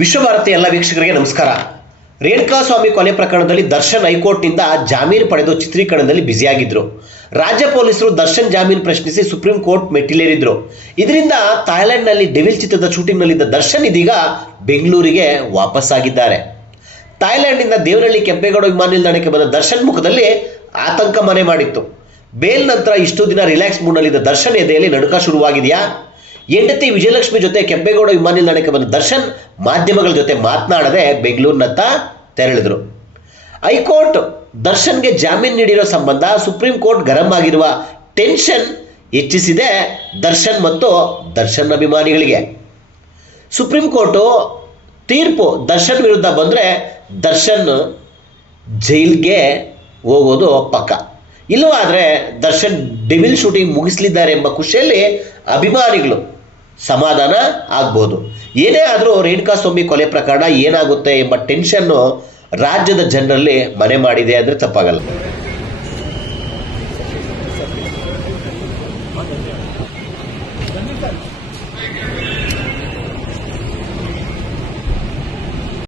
ವಿಶ್ವಭಾರತಿ ಎಲ್ಲ ವೀಕ್ಷಕರಿಗೆ ನಮಸ್ಕಾರ. ರೇಣುಕಾ ಸ್ವಾಮಿ ಕೊಲೆ ಪ್ರಕರಣದಲ್ಲಿ ದರ್ಶನ್ ಹೈಕೋರ್ಟ್ನಿಂದ ಜಾಮೀನು ಪಡೆದು ಚಿತ್ರೀಕರಣದಲ್ಲಿ ಬ್ಯುಸಿಯಾಗಿದ್ದರು ರಾಜ್ಯ ಪೊಲೀಸರು ದರ್ಶನ್ ಜಾಮೀನು ಪ್ರಶ್ನಿಸಿ ಸುಪ್ರೀಂ ಕೋರ್ಟ್ ಮೆಟ್ಟಿಲೇರಿದ್ರು. ಇದರಿಂದ ಥಾಯ್ಲೆಂಡ್ನಲ್ಲಿ ಡೆವಿಲ್ ಚಿತ್ರದ ಶೂಟಿಂಗ್ನಲ್ಲಿದ್ದ ದರ್ಶನ್ ಇದೀಗ ಬೆಂಗಳೂರಿಗೆ ವಾಪಸ್ಸಾಗಿದ್ದಾರೆ. ಥಾಯ್ಲೆಂಡ್ನಿಂದ ದೇವನಹಳ್ಳಿ ಕೆಂಪೇಗೌಡ ವಿಮಾನ ನಿಲ್ದಾಣಕ್ಕೆ ಬಂದ ದರ್ಶನ್ ಮುಖದಲ್ಲಿ ಆತಂಕ ಮನೆ ಮಾಡಿತ್ತು. ಬೇಲ್ ನಂತರ ಇಷ್ಟು ದಿನ ರಿಲ್ಯಾಕ್ಸ್ ಮೂಡ್ನಲ್ಲಿದ್ದ ದರ್ಶನ್ ಎದೆಯಲ್ಲಿ ನಡುಕ ಶುರುವಾಗಿದೆಯಾ? ಹೆಂಡತಿ ವಿಜಯಲಕ್ಷ್ಮಿ ಜೊತೆ ಕೆಂಪೇಗೌಡ ವಿಮಾನ ನಿಲ್ದಾಣಕ್ಕೆ ಬಂದ ದರ್ಶನ್ ಮಾಧ್ಯಮಗಳ ಜೊತೆ ಮಾತನಾಡದೆ ಬೆಂಗಳೂರಿನತ್ತ ತೆರಳಿದರು. ಹೈಕೋರ್ಟ್ ದರ್ಶನ್ಗೆ ಜಾಮೀನು ನೀಡಿರೋ ಸಂಬಂಧ ಸುಪ್ರೀಂ ಕೋರ್ಟ್ ಗರಂ ಆಗಿರುವ ಟೆನ್ಷನ್ ಹೆಚ್ಚಿಸಿದೆ ದರ್ಶನ್ ಮತ್ತು ದರ್ಶನ್ ಅಭಿಮಾನಿಗಳಿಗೆ. ಸುಪ್ರೀಂ ಕೋರ್ಟು ತೀರ್ಪು ದರ್ಶನ್ ವಿರುದ್ಧ ಬಂದರೆ ದರ್ಶನ್ ಜೈಲ್ಗೆ ಹೋಗೋದು ಪಕ್ಕ. ಇಲ್ಲವಾದರೆ ದರ್ಶನ್ ಡೆವಿಲ್ ಶೂಟಿಂಗ್ ಮುಗಿಸಲಿದ್ದಾರೆ ಎಂಬ ಖುಷಿಯಲ್ಲಿ ಅಭಿಮಾನಿಗಳು ಸಮಾಧಾನ ಆಗ್ಬೋದು. ಏನೇ ಆದರೂ ರೇಣುಕಾಸ್ವಾಮಿ ಕೊಲೆ ಪ್ರಕರಣ ಏನಾಗುತ್ತೆ ಎಂಬ ಟೆನ್ಷನ್ನು ರಾಜ್ಯದ ಜನರಲ್ಲಿ ಮನೆ ಮಾಡಿದೆ ಅಂದರೆ ತಪ್ಪಾಗಲ್ಲ.